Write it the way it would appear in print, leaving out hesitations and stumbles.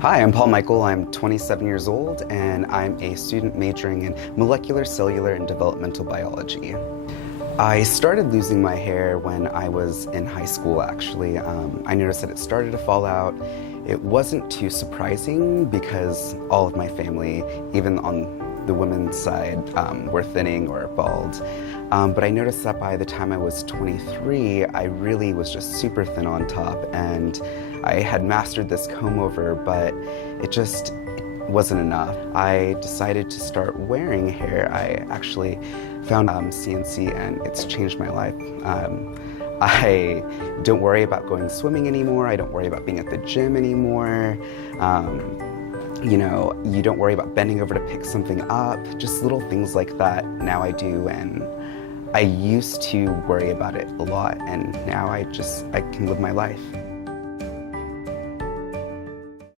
Hi, I'm Paul Michael. I'm 27 years old and I'm a student majoring in molecular, cellular, and developmental biology. I started losing my hair when I was in high school, actually. I noticed that it started to fall out. It wasn't too surprising because all of my family, even on the women's side, were thinning or bald. But I noticed that by the time I was 23, I really was just super thin on top, and I had mastered this comb over, but it just wasn't enough. I decided to start wearing hair. I actually found CNC and it's changed my life. I don't worry about going swimming anymore. I don't worry about being at the gym anymore. You don't worry about bending over to pick something up. Just little things like that now I do, and I used to worry about it a lot, and now I can live my life.